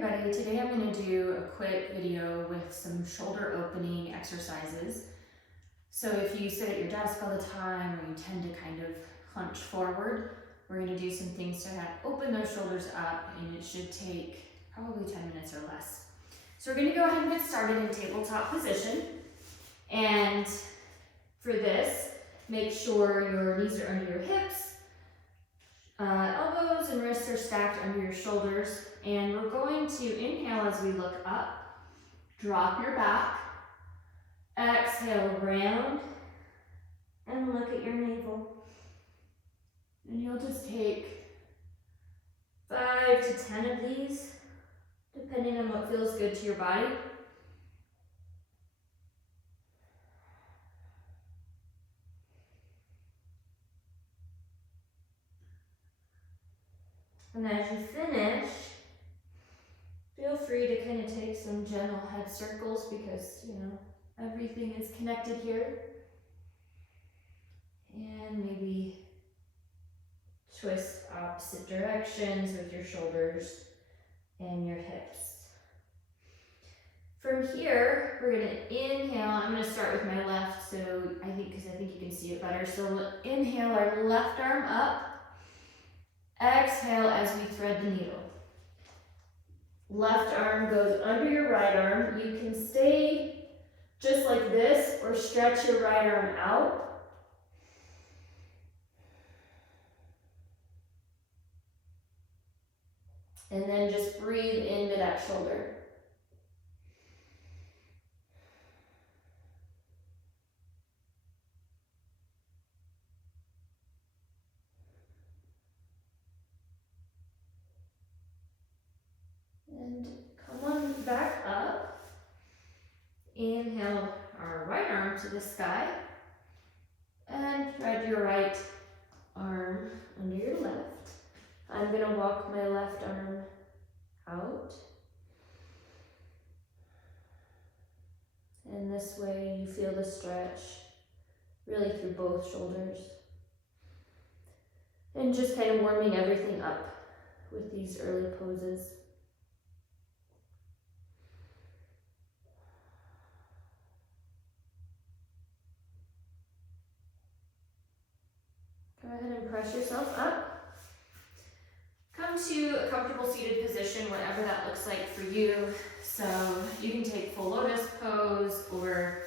everybody, today I'm going to do a quick video with some shoulder opening exercises. So if you sit at your desk all the time or you tend to kind of hunch forward, we're going to do some things to open those shoulders up, and it should take probably 10 minutes or less. So we're going to go ahead and get started in tabletop position. And for this, make sure your knees are under your hips, elbows and wrists are stacked under your shoulders, and we're going to inhale as we look up, drop your back, exhale, round, and look at your navel. And you'll just take 5 to 10 of these, depending on what feels good to your body. And as you finish, feel free to kind of take some gentle head circles because, everything is connected here. And maybe twist opposite directions with your shoulders and your hips. From here, we're going to inhale. I'm going to start with my left, because I think you can see it better. So we'll inhale our left arm up. Exhale as we thread the needle. Left arm goes under your right arm. You can stay just like this or stretch your right arm out. And then just breathe into that shoulder. And come on back up. Inhale our right arm to the sky. And thread your right arm under your left. I'm going to walk my left arm out. And this way you feel the stretch really through both shoulders. And just kind of warming everything up with these early poses. Go ahead and press yourself up. Come to a comfortable seated position, whatever that looks like for you. So you can take full lotus pose or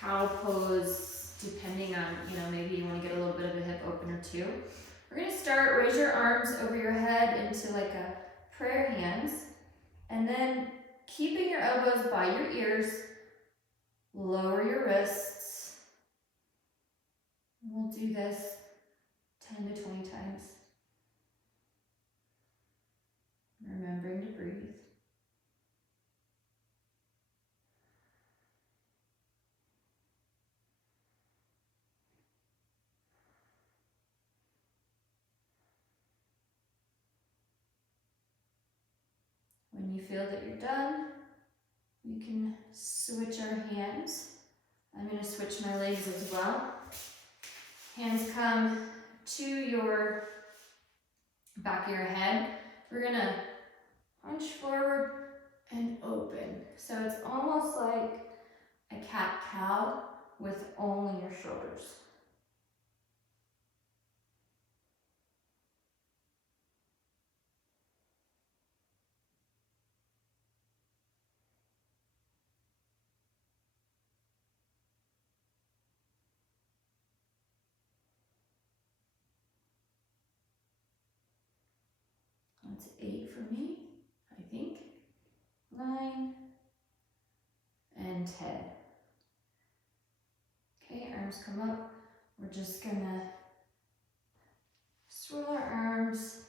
cow pose, depending on, maybe you want to get a little bit of a hip opener too. We're going to start, raise your arms over your head into like a prayer hands, and then keeping your elbows by your ears, lower your wrists. We'll do this 10 to 20 times. Remembering to breathe. When you feel that you're done, we can switch our hands. I'm going to switch my legs as well. Hands come to your back of your head. We're going to hunch forward and open. So it's almost like a cat-cow with only your shoulders. That's 8 for me, I think. 9 and 10. Okay, arms come up. We're just gonna swirl our arms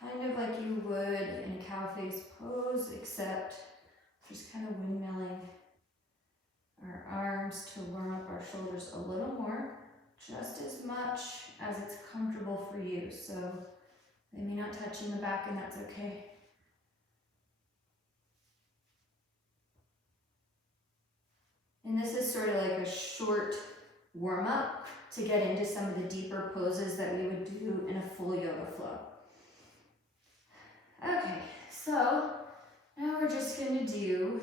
kind of like you would in a cow face pose, except just kind of windmilling our arms to warm up our shoulders a little more, just as much as it's comfortable for you. So they may not touch in the back, and that's okay. And this is sort of like a short warm up to get into some of the deeper poses that we would do in a full yoga flow. Okay, so gonna do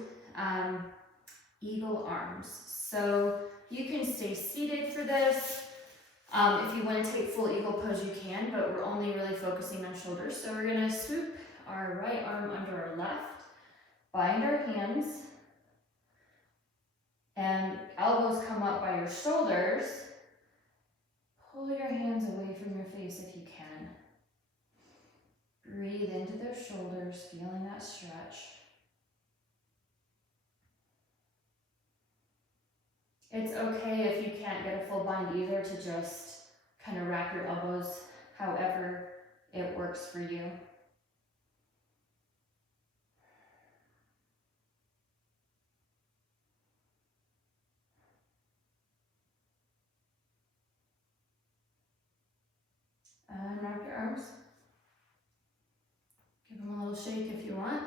eagle arms. So you can stay seated for this. If you want to take full eagle pose, you can, but we're only really focusing on shoulders. So we're gonna swoop our right arm under our left, bind our hands, and elbows come up by your shoulders. Pull your hands away from your face if you can. Breathe into those shoulders, feeling that stretch. It's okay if you can't get a full bind either to just kind of wrap your elbows however it works for you. Unwrap your arms. Give them a little shake if you want.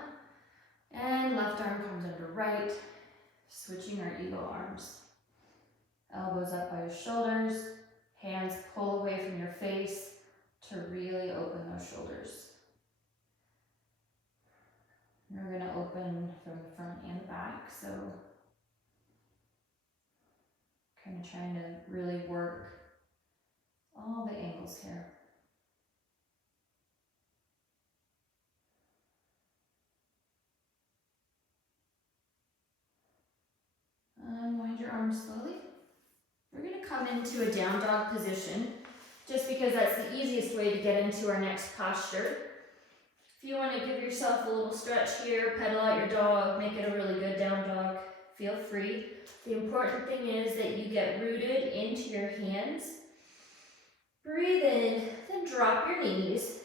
And left arm comes under right, switching our eagle arms. Elbows up by your shoulders, hands pull away from your face to really open those shoulders. We're going to open from the front and the back, so kind of trying to really work all the angles here. Unwind your arms slowly. We're going to come into a down dog position, just because that's the easiest way to get into our next posture. If you want to give yourself a little stretch here, pedal out your dog, make it a really good down dog, feel free. The important thing is that you get rooted into your hands. Breathe in, then drop your knees.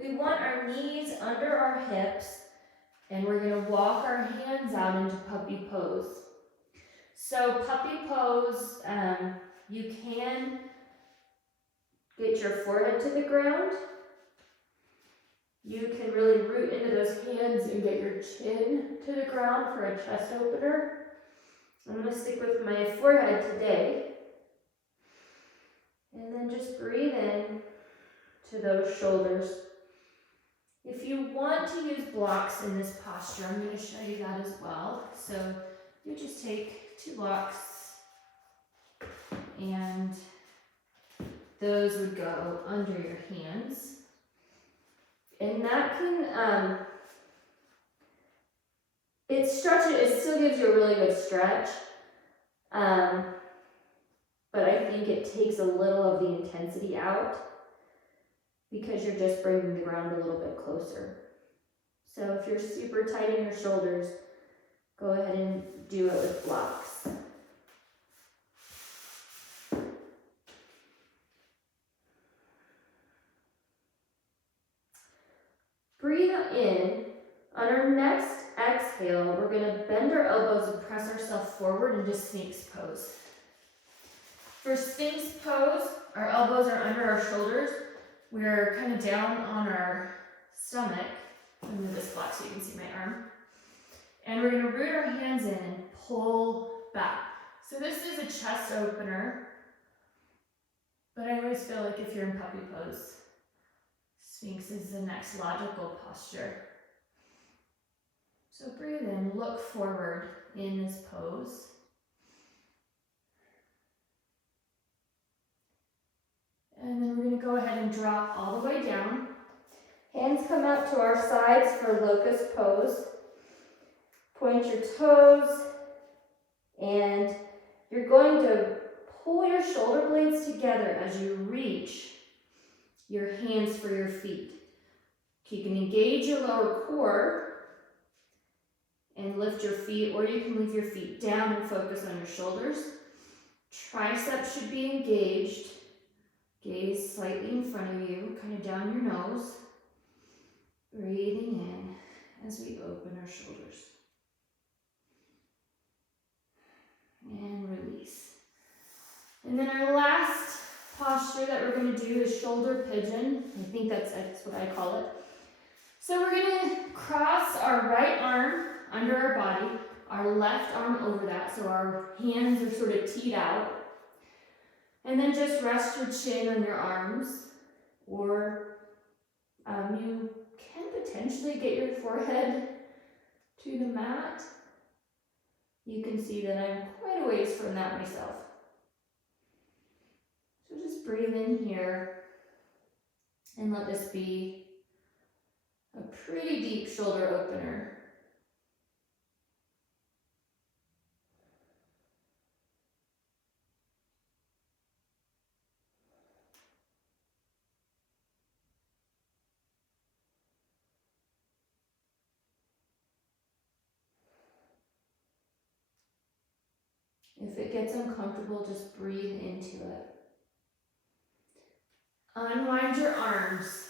We want our knees under our hips, and we're going to walk our hands out into puppy pose. So puppy pose, you can get your forehead to the ground. You can really root into those hands and get your chin to the ground for a chest opener. I'm going to stick with my forehead today. And then just breathe in to those shoulders. If you want to use blocks in this posture, I'm going to show you that as well. So you just take 2 blocks and those would go under your hands. And that can, it still gives you a really good stretch. But I think it takes a little of the intensity out because you're just bringing the ground a little bit closer. So if you're super tight in your shoulders, go ahead and do it with blocks. Breathe in. On our next exhale, we're going to bend our elbows and press ourselves forward into Sphinx pose. For Sphinx pose, our elbows are under our shoulders. We're kind of down on our stomach. I'll move this block so you can see my arm. And we're going to root our hands in and pull back. So this is a chest opener, but I always feel like if you're in puppy pose, Sphinx is the next logical posture. So breathe in, look forward in this pose. And then we're going to go ahead and drop all the way down. Hands come out to our sides for locust pose. Point your toes, and you're going to pull your shoulder blades together as you reach your hands for your feet. You can engage your lower core and lift your feet, or you can leave your feet down and focus on your shoulders. Triceps should be engaged. Gaze slightly in front of you, kind of down your nose. Breathing in as we open our shoulders. And release. And then our last posture that we're going to do is shoulder pigeon. I think that's what I call it. So we're going to cross our right arm under our body, our left arm over that, so our hands are sort of teed out. And then just rest your chin on your arms, or you can potentially get your forehead to the mat, you can see that I'm quite a ways from that myself. So just breathe in here and let this be a pretty deep shoulder opener. If it gets uncomfortable, just breathe into it. Unwind your arms.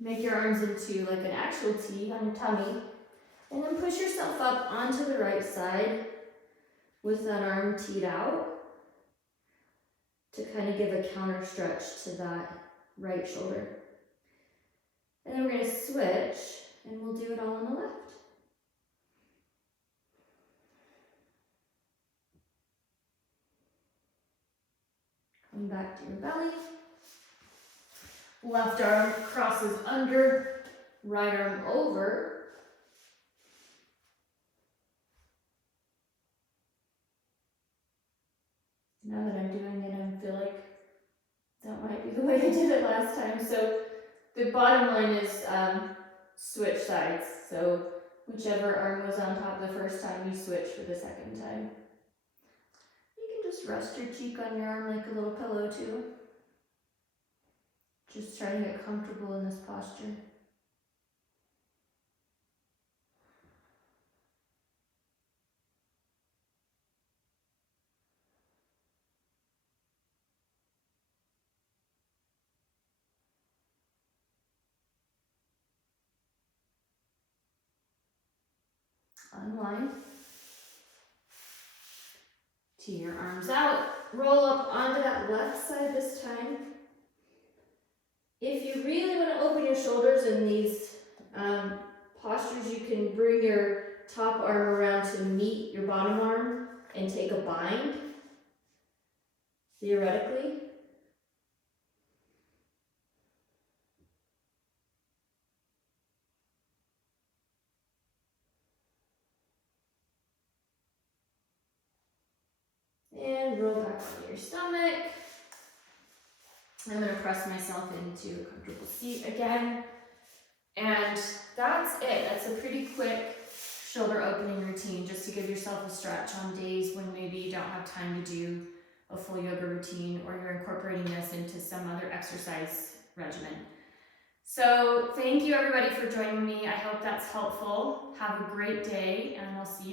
Make your arms into like an actual T on your tummy. And then push yourself up onto the right side with that arm teed out to kind of give a counter stretch to that right shoulder. And then we're going to switch and we'll do it all on the left. Come back to your belly. Left arm crosses under, right arm over. Now that I'm doing it, I feel like that might be the way I did it last time. So the bottom line is switch sides. So whichever arm was on top the first time, you switch for the second time. You can just rest your cheek on your arm like a little pillow too. Just try to get comfortable in this posture. Unwind. Tee your arms out. Roll up onto that left side this time. If you really want to open your shoulders in these postures, you can bring your top arm around to meet your bottom arm and take a bind, theoretically. And roll back onto your stomach. I'm going to press myself into a comfortable seat again. And that's it. That's a pretty quick shoulder opening routine just to give yourself a stretch on days when maybe you don't have time to do a full yoga routine or you're incorporating this into some other exercise regimen. So thank you everybody for joining me. I hope that's helpful. Have a great day and I'll see you